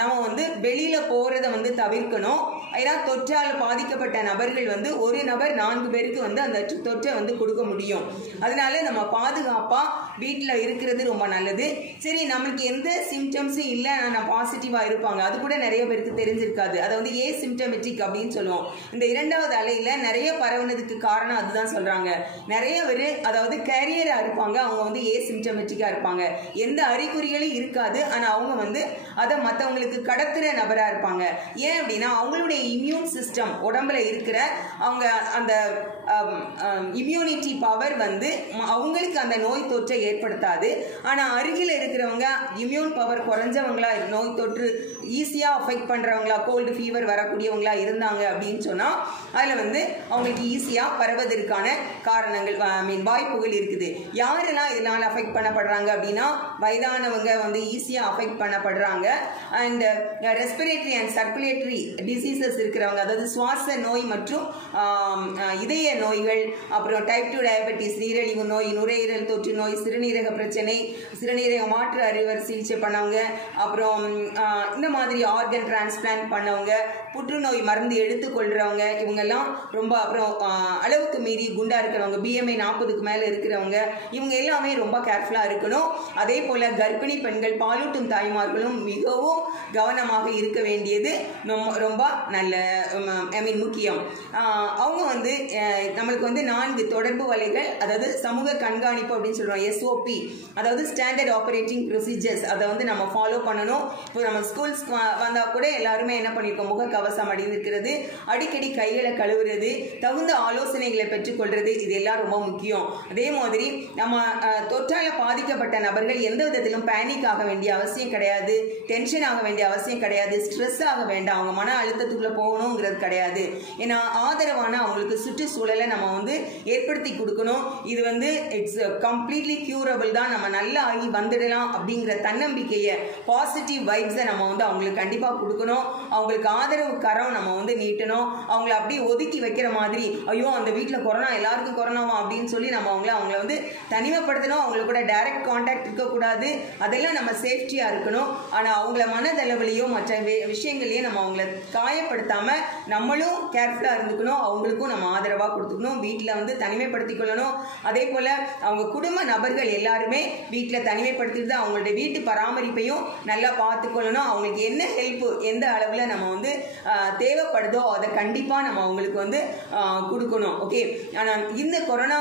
நம்ம வந்து வெளியில் போகிறத வந்து தவிர்க்கணும். ஏன்னா தொற்றால் பாதிக்கப்பட்ட நபர்கள் வந்து ஒரு நபர் 4 பேருக்கு வந்து அந்த தொற்றை வந்து கொடுக்க முடியும். அதனால நம்ம பாதுகாப்பாக வீட்டில் இருக்கிறது ரொம்ப நல்லது. சரி, நம்மளுக்கு எந்த சிம்டம்ஸும் இல்லை, நான் பாசிட்டிவாக இருப்பாங்க, அது கூட நிறைய பேருக்கு தெரிஞ்சிருக்காது. அதை வந்து ஏசிம்டமெட்டிக் அப்படின்னு சொல்லுவோம். இந்த 2வது அலையில் நிறைய பரவுனதுக்கு காரணம் அதுதான் சொல்கிறாங்க. நிறைய பேர் அதாவது கேரியராக இருப்பாங்க, அவங்க வந்து ஏசிம்டமெட்டிக்காக இருப்பாங்க, எந்த அறிகுறிகளும் இருக்காது, ஆனால் அவங்க வந்து அதை மற்றவங்களுக்கு கடத்துகிற நபராக இருப்பாங்க. ஏன் அப்படின்னா அவங்களுடைய இம்யூன் சிஸ்டம் உடம்புல இருக்கிற அவங்க அந்த இம்யூனிட்டி பவர் வந்து அவங்களுக்கு அந்த நோய் தொற்றை ஏற்படுத்தாது. ஆனால் அருகில் இருக்கிறவங்க இம்யூன் பவர் குறைஞ்சவங்களா, நோய் தொற்று ஈஸியாக அஃபெக்ட் பண்ணுறவங்களா, கோல்டு ஃபீவர் வரக்கூடியவங்களா இருந்தாங்க அப்படின்னு சொன்னால் அதில் வந்து அவங்களுக்கு ஈஸியாக பரவதற்கான காரணங்கள் வாய்ப்புகள் இருக்குது. யாரெல்லாம் இதனால் அஃபெக்ட் பண்ணப்படுறாங்க அப்படின்னா வயதானவங்க வந்து ஈஸியாக அஃபெக்ட் பண்ணப்படுறாங்க. And respiratory and circulatory diseases இருக்கிறவங்க, அதாவது சுவாச நோய் மற்றும் இதய நோய்கள், அப்புறம் டைப் 2 டயபெட்டிஸ், நீரிழிவு நோய், நுரையீரல் தொற்று நோய், சிறுநீரக பிரச்சனை, சிறுநீரக மாற்று அறுவை சிகிச்சை பண்ணவங்க, அப்புறம் இந்த மாதிரி ஆர்கன் டிரான்ஸ்பிளான்ட் பண்ணவங்க, புற்றுநோய் மருந்து எடுத்துக்கொள்கிறவங்க, இவங்கெல்லாம் ரொம்ப, அப்புறம் அளவுக்கு மீறி குண்டா இருக்கிறவங்க, BMI 40க்கு மேலே இருக்கிறவங்க, இவங்க எல்லாமே ரொம்ப கேர்ஃபுல்லாக இருக்கணும். அதே போல் கர்ப்பிணி பெண்கள், பாலூட்டும் தாய்மார்களும் மிகவும் கவனமாக இருக்க வேண்டியது ரொம்ப நல்ல முக்கியம். அவங்க வந்து நம்மளுக்கு வந்து 4 தொடர்பு வலைகள், அதாவது சமூக கண்காணிப்பு அப்படின்னு சொல்கிறோம், SOP, அதாவது ஸ்டாண்டர்ட் ஆப்ரேட்டிங் ப்ரொசீஜர்ஸ், அதை வந்து நம்ம ஃபாலோ பண்ணணும். இப்போ நம்ம ஸ்கூல்ஸ் வந்தால் கூட எல்லாருமே என்ன பண்ணியிருக்கோம், முகக்கவசம் அணிந்திருக்கிறது, அடிக்கடி கைகளை கழுவுறது, தகுந்த ஆலோசனைகளை பெற்றுக்கொள்வது, இது எல்லாம் ரொம்ப முக்கியம். அதே மாதிரி நம்ம தொற்றால் பாதிக்கப்பட்ட நபர்கள் எந்த விதத்திலும் பேனிக் ஆக வேண்டிய அவசியம் கிடையாது, டென்ஷன் ஆக வேண்டிய அவசியம் கிடையாது, ஸ்ட்ரெஸ் ஆக வேண்டாம், அவங்க மன அழுத்தத்துக்குள்ளே போகணுங்கிறது கிடையாது. ஏன்னா ஆதரவான அவங்களுக்கு சுற்றுச்சூழல் சூழலை நம்ம வந்து ஏற்படுத்தி கொடுக்கணும். இது வந்து இட்ஸ் கம்ப்ளீட்லி கியூரபிள் தான், நம்ம நல்லா ஆகி வந்துடலாம் அப்படிங்கிற தன்னம்பிக்கையை, பாசிட்டிவ் வைப்ஸை நம்ம வந்து அவங்களுக்கு கண்டிப்பாக கொடுக்கணும். அவங்களுக்கு ஆதரவு கரம் நம்ம வந்து நீட்டணும். அவங்கள அப்படியே ஒதுக்கி வைக்கிற மாதிரி, ஐயோ அந்த வீட்டில் கொரோனா, எல்லாருக்கும் கொரோனாவா அப்படின்னு சொல்லி நம்ம அவங்கள வந்து தனிமைப்படுத்தணும். அவங்களுக்கு கூட டைரக்ட் கான்டாக்ட் இருக்கக்கூடாது. அதெல்லாம் நம்ம சேஃப்டியாக இருக்கணும். ஆனால் அவங்கள மனதளவிலையோ மற்ற விஷயங்களையும் நம்ம அவங்கள காயப்படுத்தாமல் நம்மளும் கேர்ஃபுல்லாக இருந்துக்கணும். அவங்களுக்கும் நம்ம ஆதரவாக கொடுத்துக்கணும். வீட்டில் வந்து தனிமைப்படுத்திக் கொள்ளணும். அதே போல் அவங்க குடும்ப நபர்கள் எல்லாருமே வீட்டில் தனிமைப்படுத்திட்டு அவங்களுடைய வீட்டு பராமரிப்பையும் நல்லா பார்த்துக்கொள்ளணும். அவங்களுக்கு என்ன ஹெல்ப்பு எந்த அளவில் நம்ம வந்து தேவைப்படுதோ அதை கண்டிப்பாக நம்ம அவங்களுக்கு வந்து கொடுக்கணும். ஓகே, ஆனால் இந்த கொரோனா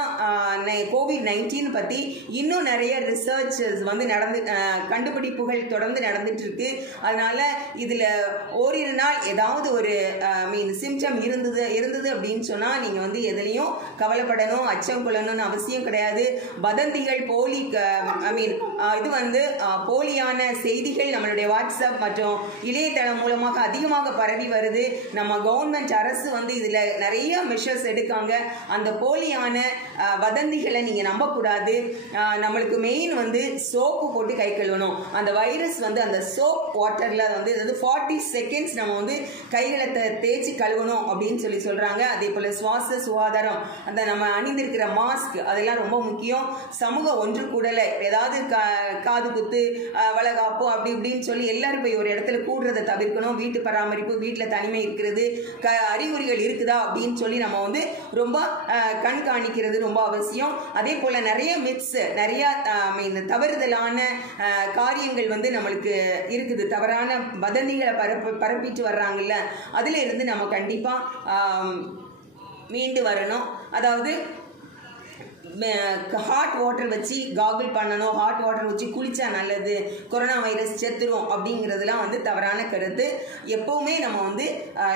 COVID-19 பற்றி இன்னும் நிறைய ரிசர்ச்சஸ் வந்து கண்டுபிடிப்புகள் தொடர்ந்து நடந்துட்டு இருக்கு. அதனால இதில் ஓரிரு நாள் ஏதாவது ஒரு சிம்டம் இருந்தது அப்படின்னு சொன்னால் நீங்கள் வந்து எதுலையும் கவலைப்படணும், அச்சம் கொள்ளணும்னு அவசியம் கிடையாது. வதந்திகள், போலி இது வந்து போலியான செய்திகள் நம்மளுடைய வாட்ஸ்அப் மற்றும் இணையதளம் மூலமாக அதிகமாக பரவி வருது. நம்ம கவர்மெண்ட் அரசு வந்து இதில் நிறைய மெஷர்ஸ் எடுக்காங்க. அந்த போலியான வதந்திகளை நீங்கள் நம்பக்கூடாது. நம்மளுக்கு மெயின் வந்து சோப்பு போட்டு கை கழுவணும். அந்த வைரஸ் வந்து அந்த சோப் வாட்டரில் வந்து 40 செகண்ட்ஸ் நம்ம வந்து கைகளை தேய்ச்சி கழுவணும் அப்படின்னு சொல்லி சொல்கிறாங்க. அதே போல் சுவாச சுகாதாரம், அந்த நம்ம அணிந்திருக்கிற மாஸ்க் அதெல்லாம் ரொம்ப முக்கியம். சமூக ஒன்று கூடலை, ஏதாவது காது குத்து, வளகாப்பு அப்படி இப்படின்னு சொல்லி எல்லாரும் போய் ஒரு இடத்துல கூடுறதை தவிர்க்கணும். வீட்டு பராமரிப்பு, வீட்டில் தனிமை இருக்கிறது, அறிகுறிகள் இருக்குதா அப்படின்னு சொல்லி நம்ம வந்து ரொம்ப கண்காணிக்கிறது ரொம்ப அவசியம். அதே போல் நிறைய மித்ஸ், நிறைய தவறுதலான காரியங்கள் வந்து நம்மளுக்கு இருக்குது. தவறான வதந்திகளை பரப்பிட்டு வர்றாங்கல்ல, அதில் இருந்து நம்ம கண்டிப்பாக மீண்டு வரணும். அதாவது ஹாட் வாட்டர் வச்சு காகுல் பண்ணணும், ஹாட் வாட்டர் வச்சு குளிச்சா நல்லது, கொரோனா வைரஸ் செத்துரும் அப்படிங்கிறதுலாம் வந்து தவறான கருத்து. எப்போவுமே நம்ம வந்து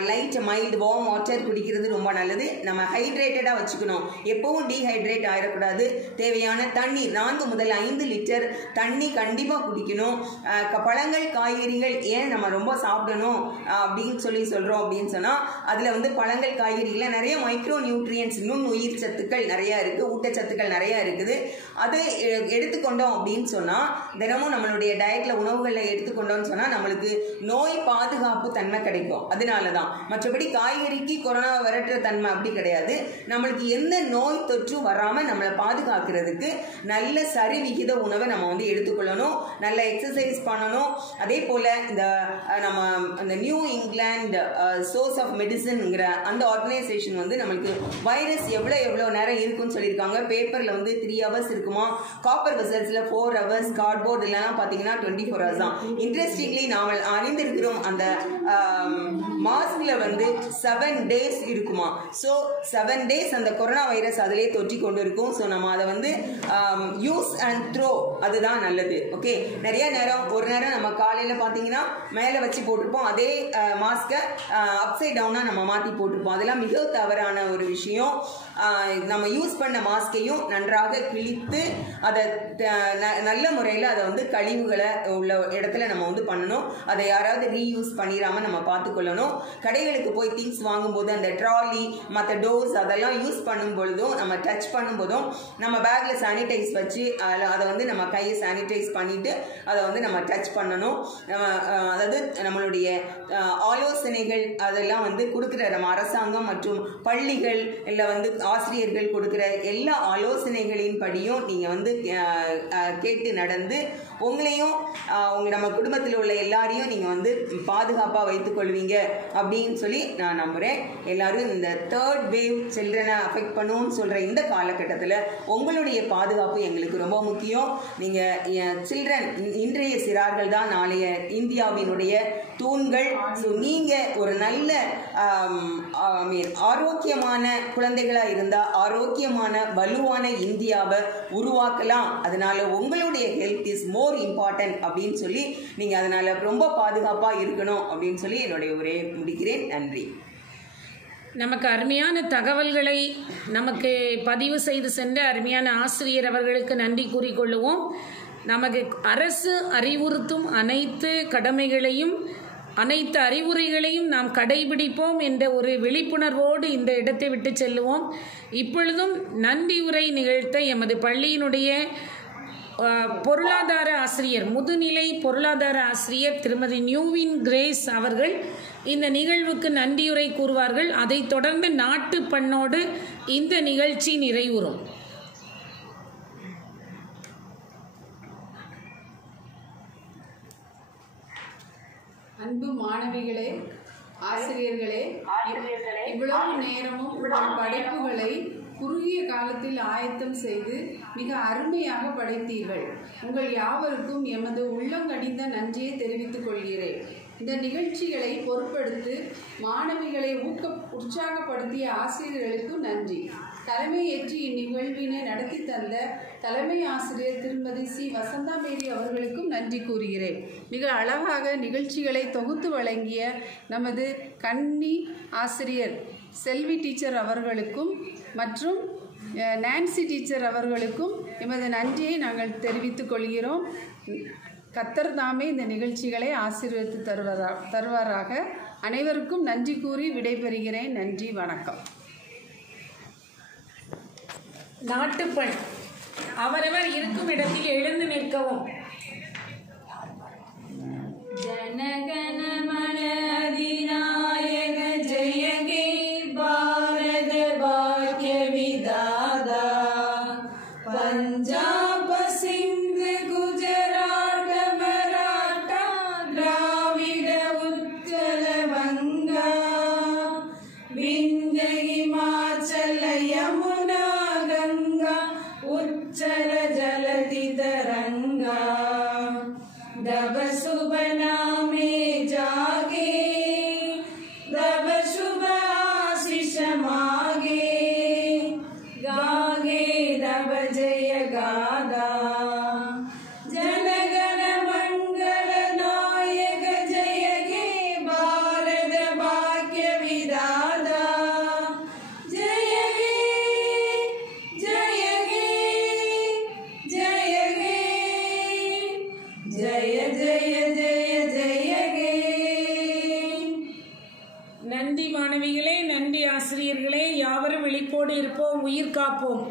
லைட் மைல்டு வார்ம் வாட்டர் குடிக்கிறது ரொம்ப நல்லது. நம்ம ஹைட்ரேட்டடாக வச்சுக்கணும், எப்பவும் டீஹைட்ரேட் ஆகிடக்கூடாது. தேவையான தண்ணீர் 4 முதல் 5 லிட்டர் தண்ணி கண்டிப்பாக குடிக்கணும். பழங்கள், காய்கறிகள் ஏன் நம்ம ரொம்ப சாப்பிடணும் அப்படின்னு சொல்கிறோம் அப்படின்னு சொன்னால், அதில் வந்து பழங்கள், காய்கறிகளில் நிறைய மைக்ரோ நியூட்ரியன்ஸ், நுண்ணுயிர் சத்துக்கள் நிறையா இருக்குது, ஊட்டச்சத்துக்கள் நிறைய இருக்குது. அதை எடுத்துக்கொண்டோம் அப்படின்னு சொன்னால், தினமும் நம்மளுடைய டயட்டில் உணவுகளில் எடுத்துக்கொண்டோம்னு சொன்னால் நம்மளுக்கு நோய் பாதுகாப்பு தன்மை கிடைக்கும். அதனால தான். மற்றபடி காய்கறிக்கு கொரோனா விரட்டுற தன்மை அப்படி கிடையாது. நம்மளுக்கு எந்த நோய் தொற்று வராமல் நம்மளை பாதுகாக்கிறதுக்கு நல்ல சரிவிகித உணவை நம்ம வந்து எடுத்துக்கொள்ளணும். நல்ல எக்ஸசைஸ் பண்ணணும். அதே போல் நம்ம இந்த நியூ இங்கிலாந்து சோர்ஸ் ஆஃப் மெடிசன்ங்கிற அந்த ஆர்கனைசேஷன் வந்து நம்மளுக்கு வைரஸ் எவ்வளோ நேரம் இருக்குன்னு சொல்லியிருக்காங்க. பேப்பரில் வந்து 3 hours இருக்குமா, காப்பர் வெசல்ஸில் 4 hours, கார்ட்போர்ட் இல்லைனா பார்த்தீங்கன்னா 24 hours தான். இன்ட்ரெஸ்டிங்லி நாங்கள் அணிந்திருக்கிறோம் அந்த மாஸ்கில் வந்து 7 days இருக்குமா. ஸோ 7 days அந்த கொரோனா வைரஸ் அதிலே தொற்றி கொண்டு இருக்கும். ஸோ நம்ம அதை வந்து யூஸ் அண்ட் த்ரோ, அதுதான் நல்லது. ஓகே, நிறைய நேரம் ஒரு நேரம் நம்ம காலையில் பார்த்தீங்கன்னா மேலே வச்சு போட்டிருப்போம், அதே மாஸ்கை அப்சைட் டவுனாக நம்ம மாற்றி போட்டிருப்போம். அதெல்லாம் மிக தவறான ஒரு விஷயம். நம்ம யூஸ் பண்ண மாஸ்கையும் நன்றாக கிழித்து அதை நல்ல முறையில் அதை வந்து கழிவுகளை உள்ள இடத்துல நம்ம வந்து பண்ணணும். அதை யாராவது ரீயூஸ் பண்ணிடாமல் நம்ம பார்த்துக்கொள்ளணும். கடைகளுக்கு போய் திங்ஸ் வாங்கும்போது அந்த ட்ராலி, மற்ற டோர்ஸ் அதெல்லாம் யூஸ் பண்ணும் பொழுதும், நம்ம டச் பண்ணும்போதும் நம்ம பேக்கில் சானிடைஸ் வச்சு அதை வந்து நம்ம கையை சானிடைஸ் பண்ணிவிட்டு அதை வந்து நம்ம டச் பண்ணணும். அதாவது நம்மளுடைய ஆலோசனைகள் அதெல்லாம் வந்து கொடுக்குற நம்ம அரசாங்கம் மற்றும் பள்ளிகள் இல்லை வந்து ஆசிரியர்கள் கொடுக்குற எல்லா ஆலோசனைகளின் படியும் நீங்கள் வந்து கேட்டு நடந்து உங்களையும் நம்ம குடும்பத்தில் உள்ள எல்லாரையும் நீங்கள் வந்து பாதுகாப்பாக வைத்துக்கொள்வீங்க அப்படின்னு சொல்லி நான் நம்புகிறேன். எல்லாரும் இந்த 3rd wave சில்ட்ரனை அஃபெக்ட் பண்ணுன்னு சொல்கிற இந்த காலகட்டத்தில் உங்களுடைய பாதுகாப்பு எங்களுக்கு ரொம்ப முக்கியம். நீங்கள் சில்ட்ரன் இன்றைய சிறார்கள் தான் நாளைய இந்தியாவினுடைய தூண்கள். ஸோ நீங்கள் ஒரு நல்ல ஆரோக்கியமான குழந்தைகளாக இருந்தால் ஆரோக்கியமான வலுவான இந்தியாவை உருவாக்கலாம். அதனால உங்களுடைய ஹெல்த் இஸ் மோர் இம்பார்ட்டன்ட் அப்படின்னு சொல்லி நீங்கள் அதனால் ரொம்ப பாதுகாப்பாக இருக்கணும் அப்படின்னு சொல்லி என்னுடைய உரையை முடிக்கிறேன். நன்றி. நமக்கு அருமையான தகவல்களை நமக்கு பதிவு செய்து சென்ற அருமையான ஆசிரியர் அவர்களுக்கு நன்றி கூறிக்கொள்ளுவோம். நமக்கு அரசு அறிவுறுத்தும் அனைத்து கடமைகளையும் அனைத்து அறிவுரைகளையும் நாம் கடைபிடிப்போம் என்ற ஒரு விழிப்புணர்வோடு இந்த இடத்தை விட்டு செல்லுவோம். இப்பொழுதும் நன்றி உரை நிகழ்த்த எமது பள்ளியினுடைய பொருளாதார ஆசிரியர், முதுநிலை பொருளாதார ஆசிரியர் திருமதி நியூவின் கிரேஸ் அவர்கள் இந்த நிகழ்வுக்கு நன்றியுரை கூறுவார்கள். அதைத் தொடர்ந்து நாட்டு பண்ணோடு இந்த நிகழ்ச்சி நிறைவுறும். அன்பு மாணவிகளே, ஆசிரியர்களே, இவ்வளவு நேரமும் உங்கள் படைப்புகளை குறுகிய காலத்தில் ஆயத்தம் செய்து மிக அருமையாக படைத்தீர்கள். உங்கள் யாவருக்கும் எமது உள்ளங்கனிந்த நன்றியை தெரிவித்துக் கொள்கிறேன். இந்த நிகழ்ச்சிகளை பொறுப்பெடுத்து மாணவிகளை உற்சாகப்படுத்திய ஆசிரியர்களுக்கும் நன்றி. தலைமையேற்று இந்நிகழ்வினை நடத்தி தந்த தலைமை ஆசிரியர் திருமதி சி வசந்தா மேரி அவர்களுக்கும் நன்றி கூறுகிறேன். மிக அழகாக நிகழ்ச்சிகளை தொகுத்து வழங்கிய நமது கன்னி ஆசிரியர் செல்வி டீச்சர் அவர்களுக்கும் மற்றும் நான்சி டீச்சர் அவர்களுக்கும் எமது நன்றியை நாங்கள் தெரிவித்துக் கொள்கிறோம். கர்த்தர் தாமே இந்த நிகழ்ச்சிகளை ஆசீர்வதித்து தருவாராக. அனைவருக்கும் நன்றி கூறி விடைபெறுகிறேன். நன்றி, வணக்கம். நாட்டுப்பண். அவரவர் இருக்கும் இடத்தில் எழுந்து நிற்கவும். ஜனகண மன அதிநாயக ஜெய ஹே பாரத பாக்ய விதாதா பஞ்சாப சிந்து குஜராத் மராட்டா திராவிட உத்கல வங்கா விந்திய ஹிமாச்சல யமுனா கங்கா உச்சல ஜலதி தரங்கா दब शुभ नामे जागे दब शुभ आशीष मागे गागे दब जय गादा जनगण मंगल नायक जय हे भारत भाग्य विदाता जय हे जय हे जय हे जय जय जय जय हे. நன்றி மாணவிகளே, நன்றி ஆசிரியர்களே. யாவரும் விழிப்போடு இருப்போம், உயிர் காப்போம்.